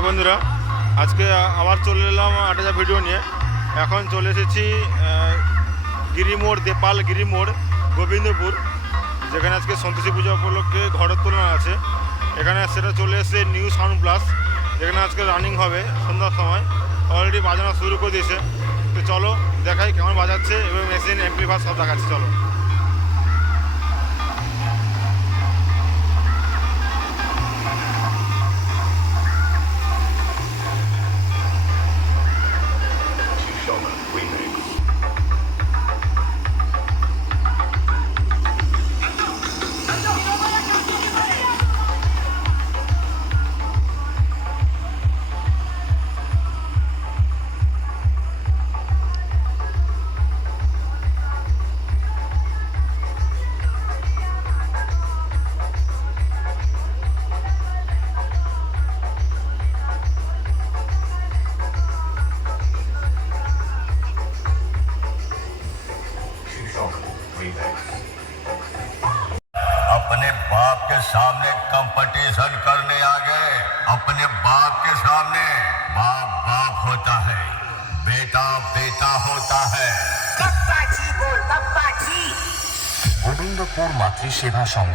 হাই বন্ধুরা, আজকে আবার চলে এলাম একটা ভিডিও নিয়ে। এখন চলে এসেছি গিরিমোড়, দেপাল গিরিমোড়, গোবিন্দপুর, যেখানে আজকে সন্তোষী পূজা উপলক্ষে ঘরের তোলনা আছে। এখানে সেটা চলে এসেছে নিউ সাউন্ড প্লাস, যেখানে আজকে রানিং হবে সন্ধ্যার সময়। অলরেডি বাজানো শুরু করে দিয়েছে। তো চলো দেখাই কেমন বাজাচ্ছে এবং মেশিন অ্যাম্পলিফায়ার সব দেখাচ্ছি। চলো। अपने बाप के सामने कंपटीशन करने आ गए। अपने बाप के सामने बाप बाप होता है, बेटा बेटा होता है। গোবিন্দপুর মাতৃসেবা সংঘ